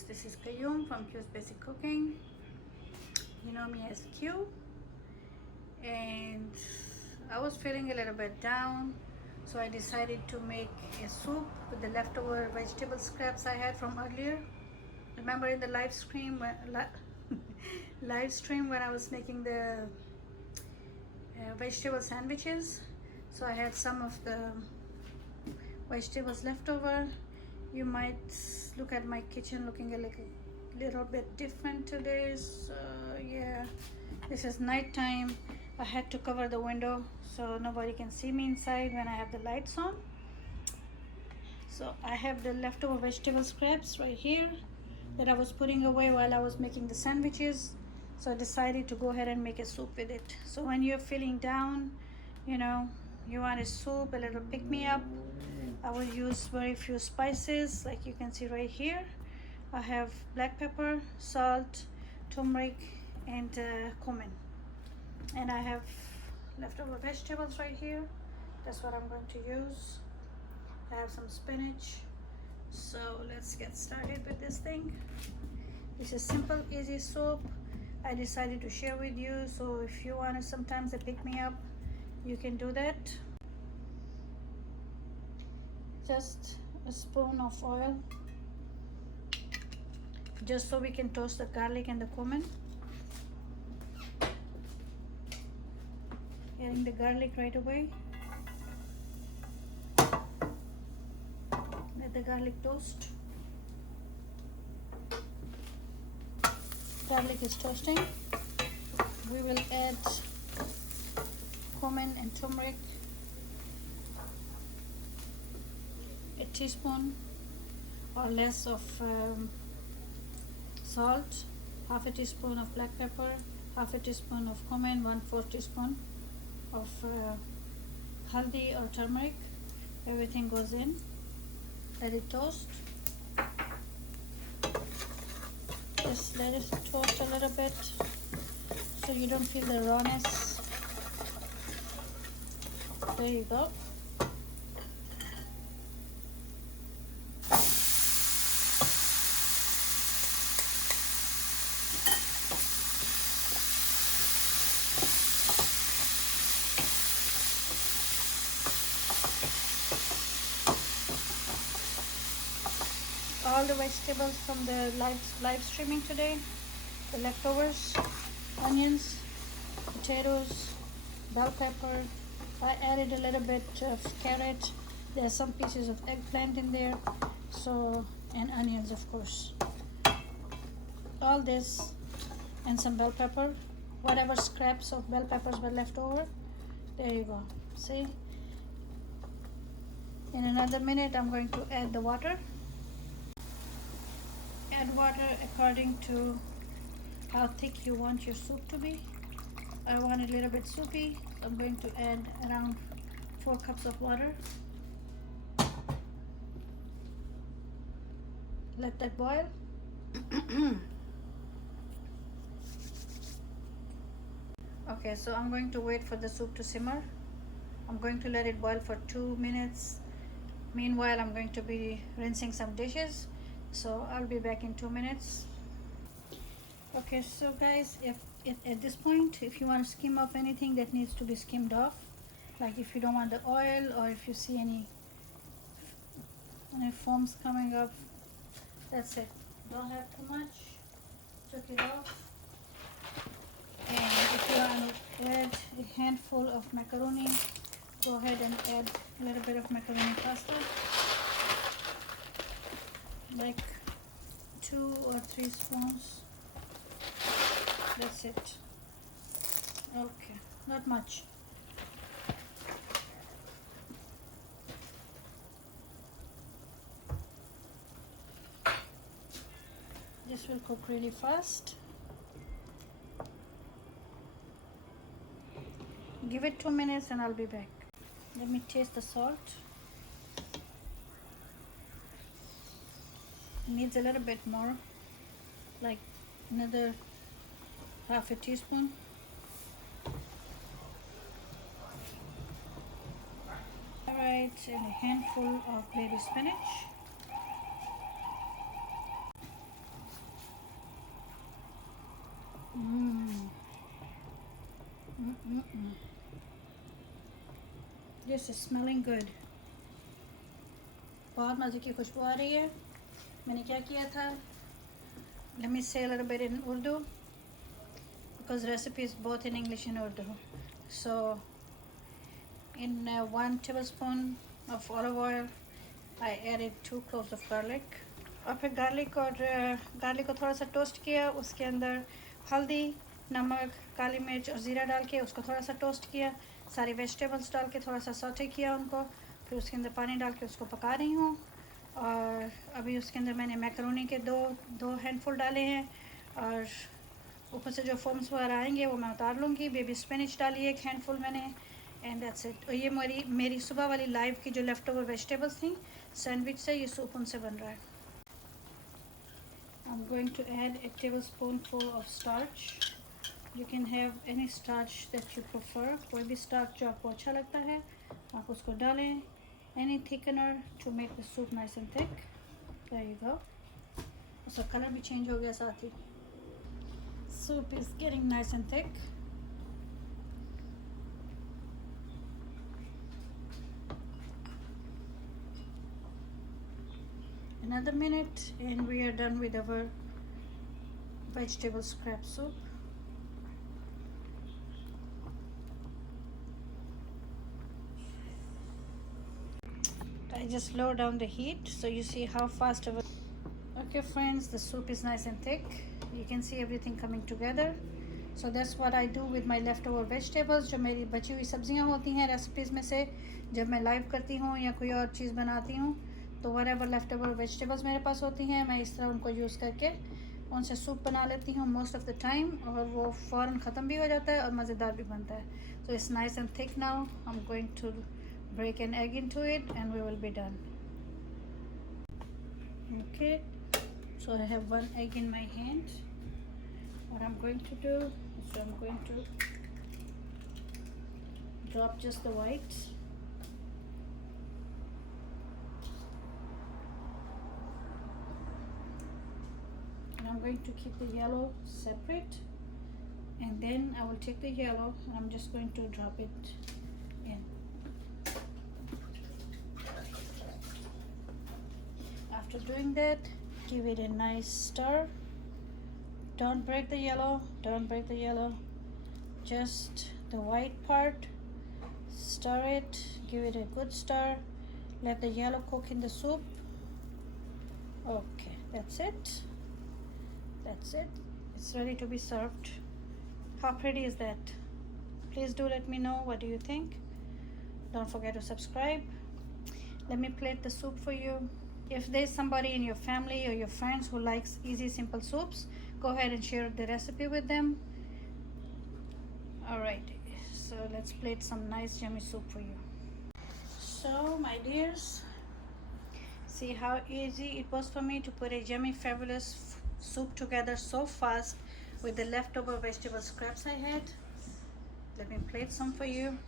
guys, this is Kayum from Q's Basic Cooking. You know me as Q, and I was feeling a little bit down, so I decided to make a soup with the leftover vegetable scraps I had from earlier. Remember in the live stream when I was making the vegetable sandwiches? So I had some of the vegetables left over. You might look at my kitchen looking a little bit different today. So yeah, this is night time. I had to cover the window so nobody can see me inside when I have the lights on. So I have the leftover vegetable scraps right here that I was putting away while I was making the sandwiches. So I decided to go ahead and make a soup with it. So when you're feeling down, you know, you want a soup, a little pick-me-up, I will use very few spices, like you can see right here. I have black pepper, salt, turmeric, and cumin. And I have leftover vegetables right here. That's what I'm going to use. I have some spinach. So let's get started with this thing. This is simple, easy soup. I decided to share with you. So if you want to sometimes pick me up, you can do that. Just a spoon of oil, just so we can toast the garlic and the cumin. Adding the garlic right away. Let the garlic toast. Garlic is toasting. We will add cumin and turmeric. A teaspoon or less of salt, half a teaspoon of black pepper, half a teaspoon of cumin, 1/4 teaspoon of haldi or turmeric. Everything goes in. Let it toast. Just let it toast a little bit so you don't feel the rawness. There you go. All the vegetables from the live streaming today, the leftovers, onions, potatoes, bell pepper. I added a little bit of carrot. There are some pieces of eggplant in there, so, and onions of course. All this and some bell pepper. Whatever scraps of bell peppers were left over, there you go. See? In another minute I'm going to add the water. Add water according to how thick you want your soup to be. I want it a little bit soupy, so I'm going to add around 4 cups of water. Let that boil. Okay, so I'm going to wait for the soup to simmer. I'm going to let it boil for 2 minutes. Meanwhile, I'm going to be rinsing some dishes. So I'll be back in 2 minutes. Okay, so guys, if at this point, if you want to skim off anything that needs to be skimmed off, like if you don't want the oil, or if you see any foams coming up, that's it. Don't have too much. Took it off. And if you want to add a handful of macaroni, go ahead and add a little bit of macaroni pasta. Like 2 or 3 spoons. That's it. Okay, not much. This will cook really fast. Give it 2 minutes and I'll be back. Let me taste the salt. Needs a little bit more, like another half a teaspoon. Alright, and a handful of baby spinach. This is smelling good. बहुत मज़े की खुशबू आ रही है. मैंने क्या किया था? Let me say a little bit in Urdu because recipe is both in English and Urdu. So, in 1 tablespoon of olive oil, I added 2 cloves of garlic. और फिर गार्लिक को थोड़ा सा टोस्ट किया. उसके अंदर हल्दी, नमक, काली मिर्च और ज़ीरा डाल के उसको थोड़ा सा टोस्ट किया. सारी वेजिटेबल्स डाल के थोड़ा सा सौटे किया उनको. फिर उसके अंदर पानी डाल के उसको पका रही हूँ. और अभी उसके अंदर मैंने मैकरोनी के दो हैंडफुल डाले हैं. और ऊपर से जो फोम्स वगैरह आएंगे वो मैं उतार लूँगी. बेबी स्पिनच डाली है 1 हैंडफुल मैंने. And that's it. और ये मेरी सुबह वाली लाइव की जो लेफ़्ट ओवर वेजिटेबल्स थी सैंडविच से, ये सूप उनसे बन रहा है. I'm going to add a tablespoonful of starch. You can have any starch that you prefer. कोई भी starch जो आपको अच्छा लगता है आप उसको डालें. Any thickener to make the soup nice and thick. There you go. उसका कलर भी चेंज हो गया साथ ही. Soup is getting nice and thick. Another minute and we are done with our vegetable scrap soup. I just lower down the heat so you see how fast our... Okay friends, the soup is nice and thick. You can see everything coming together. So that's what I do with my leftover vegetables. जो मेरी बची हुई सब्जियां होती हैं recipes में से, जब मैं लाइव करती हूँ या कोई और चीज़ बनाती हूँ, तो whatever leftover vegetables मेरे पास होती हैं, मैं इस तरह उनको यूज़ करके उनसे सूप बना लेती हूँ most of the time. और वो फ़ौरन ख़त्म भी हो जाता है और मज़ेदार भी बनता है. So it's nice and thick now. I'm going to break an egg into it and we will be done. Okay, so I have 1 egg in my hand. What I'm going to do is I'm going to drop just the white. And I'm going to keep the yellow separate. And then I will take the yellow and I'm just going to drop it in. After doing that, give it a nice stir. Don't break the yellow, don't break the yellow. Just the white part. Stir it, give it a good stir. Let the yellow cook in the soup. Okay, that's it. That's it. It's ready to be served. How pretty is that? Please do let me know, what do you think? Don't forget to subscribe. Let me plate the soup for you. If there's somebody in your family or your friends who likes easy simple soups, go ahead and share the recipe with them. Alright, so let's plate some nice yummy soup for you. So my dears, see how easy it was for me to put a yummy fabulous soup together so fast with the leftover vegetable scraps I had. Let me plate some for you.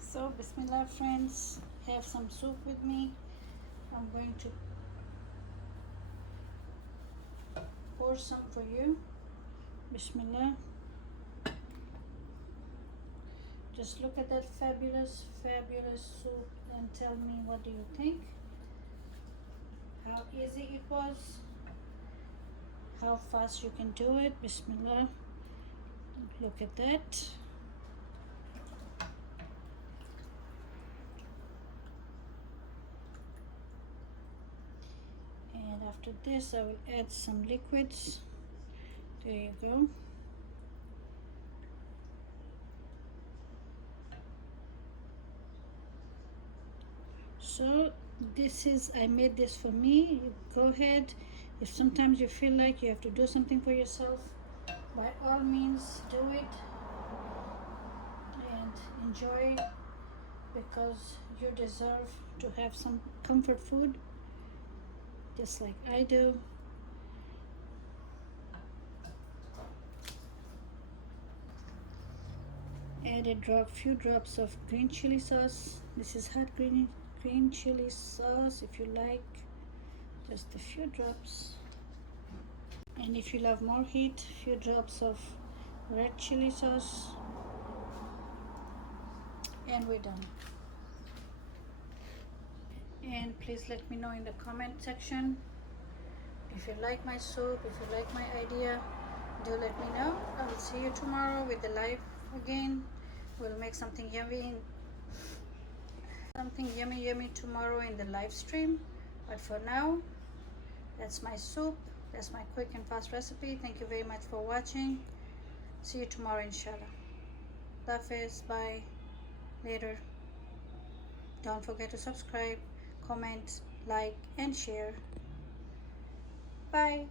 So bismillah friends, have some soup with me. I'm going to pour some for you. Bismillah. Just look at that fabulous soup and tell me, what do you think? How easy it was, how fast you can do it. Bismillah. Look at that. And after this I will add some liquids. There you go. So this is, I made this for me. You go ahead, if sometimes you feel like you have to do something for yourself, by all means do it and enjoy, because you deserve to have some comfort food just like I do. Add a few drops of green chili sauce. This is hot green chili sauce. If you like, just a few drops. And if you love more heat, few drops of red chili sauce, and we're done. And please let me know in the comment section if you like my soup, if you like my idea. Do let me know. I will see you tomorrow with the live again. We'll make something yummy tomorrow in the live stream. But for now, that's my soup. That's my quick and fast recipe. Thank you very much for watching. See you tomorrow, inshallah. Hafiz. Bye. Later. Don't forget to subscribe, comment, like, and share. Bye.